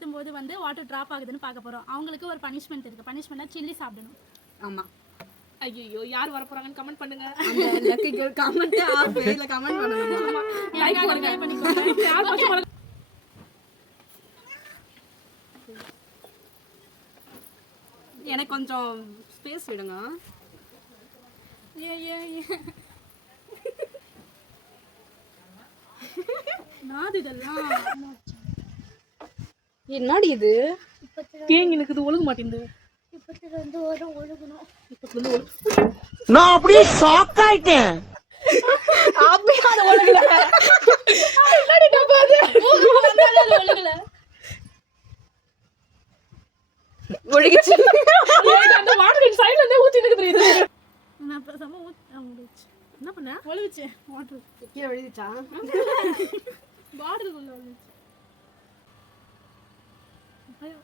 ஊற்றும் போது வந்து வாட்டர் ட்ராப் ஆகுதுன்னு பார்க்க போகிறோம். அவங்களுக்கு ஒரு பனிஷ்மெண்ட் இருக்குது. பனிஷ்மெண்ட்டாக சில்லி சாப்பிடணும். ஆமாம். ஐயோ யார் வர போகிறாங்கன்னு கமெண்ட் பண்ணுங்க. கமெண்ட் பண்ணுங்க. எனக்கு கொஞ்சம் ஸ்பேஸ் விடுங்க. என்னடி இது கேங்க எனக்கு இது ஒழுக மாட்டேங்குது. நான் அப்படியே ஷாக் ஆயிட்டேன். அப்படியே அது ஒழுகல. ஒழுகிச்சு. அந்த வாட்டர் சைடுல இருந்தே ஊத்தி நிக்குது. நான் சம ஊத்தி என்ன பண்ண? ஒழுகுச்சு. வாட்டர் கீழ விழுந்துச்சா? வாட்டர் உள்ள ஒழுகுச்சு. ஐயோ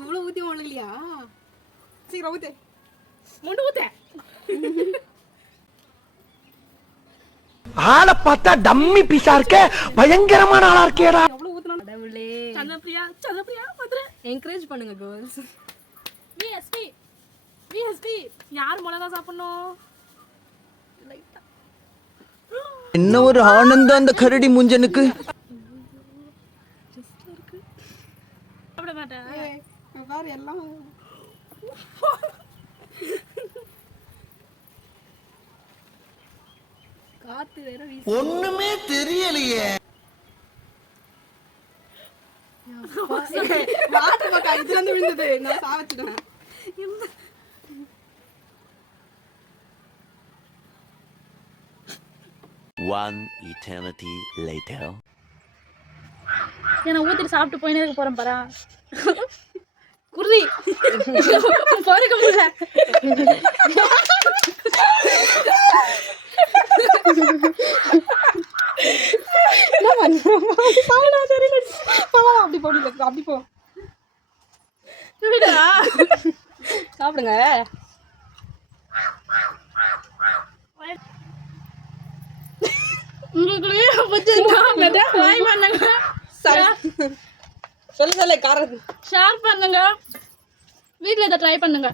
இவ்வளவு ஊத்தி ஒழுகலையா? சீக்கிரம் ஊத்து. முண்டு ஊத்து. ஆளை பார்த்தா டம்மி பீஸா இருக்க, பயங்கரமான ஆளா இருக்கேடா. எவ்வளவு ஊத்துனா? கடவுளே. சந்திரபிரியா வந்துரு. என்கரேஜ் பண்ணுங்க गर्ल्स. விஎஸ்பி யார் மிளகா சாப்பிடணும்? என்ன ஒரு ஆனந்தம் அந்த கரடி முஞ்சனுக்கு. சாப்பிட மாட்டேன். பாரு எல்லாம் காத்து வேற வீசு. ஒண்ணுமே தெரியலையே. வாட்டர் பக்கா இதுல இருந்து விழுந்தது. நான் சாவச்சிட்டேன். One eternity later. நான் ஊத்திட்டு சாப்பிட்டு போயினே இருக்க போறேன் பாரா. குருதி பாருங்க முடியல. அப்படி போடுங்க. அப்படி போ. சாப்பிடுங்க. உங்களுக்குள்ளே ட்ரை பண்ணுங்க. சொல்லு காரம் ஷேர் பண்ணுங்க. வீட்டில் இதை ட்ரை பண்ணுங்க.